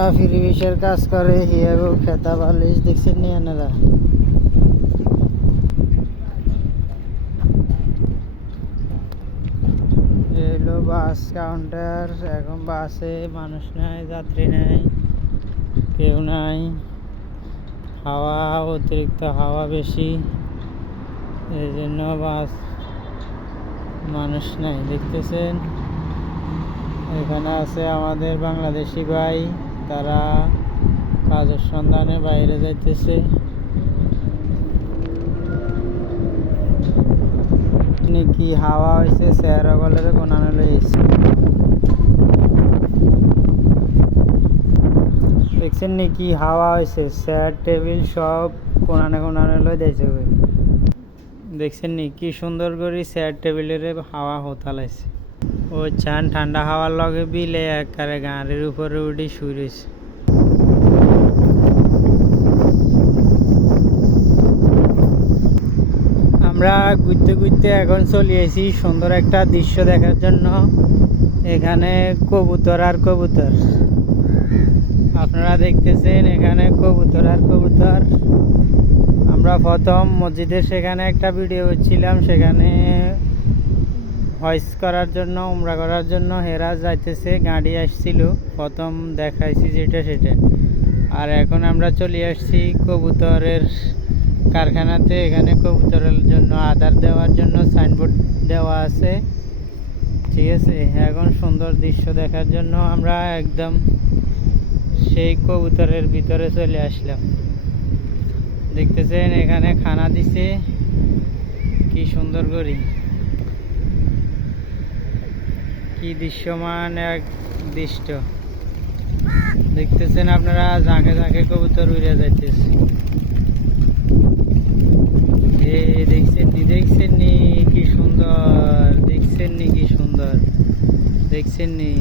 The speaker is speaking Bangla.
যারা ফ্রিবিসের কাজ করে হিয়াগো খেতা বালিশ দেখছেন নি এনারা। এলো বাস কাউন্টার। এখন বাসে মানুষ নাই, যাত্রী নাই, কেউ নাই। হাওয়া, অতিরিক্ত হাওয়া বেশি, এই জন্য বাস মানুষ নাই। দেখতেছেন এখানে আছে আমাদের বাংলাদেশি ভাই, তারা কাজের সন্ধানে বাইরে যাইতেছে। কি হাওয়া হয়েছে, চেহারা গলের কোনানে লইছে। দেখছেন নি কি হাওয়া হয়েছে, চেয়ার টেবিল সব কোনানে কোনানে লই দিয়েছে। দেখছেন নি কি সুন্দর করে চেয়ার টেবিলের হাওয়া হতালাইছে। ও চান ঠান্ডা হাওয়ার লগে বিলে একবারে গাড়ির উপরে উঠে শুয়ে রয়েছে। আমরা ঘুরতে ঘুরতে এখন চলে এসেছি সুন্দর একটা দৃশ্য দেখার জন্য। এখানে কবুতর আর কবুতর, আপনারা দেখতেছেন এখানে কবুতর আর কবুতর। আমরা প্রথম মসজিদের সেখানে একটা ভিডিও করছিলাম, সেখানে হজ করার জন্য, উমরা করার জন্য হেরা যাইতেছে, গাড়ি আসছিল, প্রথম দেখাইছি যেটা সেটা। আর এখন আমরা চলে আসছি কবুতরের কারখানাতে। এখানে কবুতরের জন্য আদার দেওয়ার জন্য সাইনবোর্ড দেওয়া আছে, ঠিক আছে। এখন সুন্দর দৃশ্য দেখার জন্য আমরা একদম সেই কবুতরের ভিতরে চলে আসলাম। দেখতেছেন এখানে খানা দিছে কি সুন্দর করে, কি দৃশ্যমান এক দৃশ্য দেখতেছেন আপনারা। ঝাঁকে ঝাঁকে কবুতর উড়ে যাইতেছে। দেখছেন নি কি সুন্দর, দেখছেন নি কি সুন্দর, দেখছেন নি।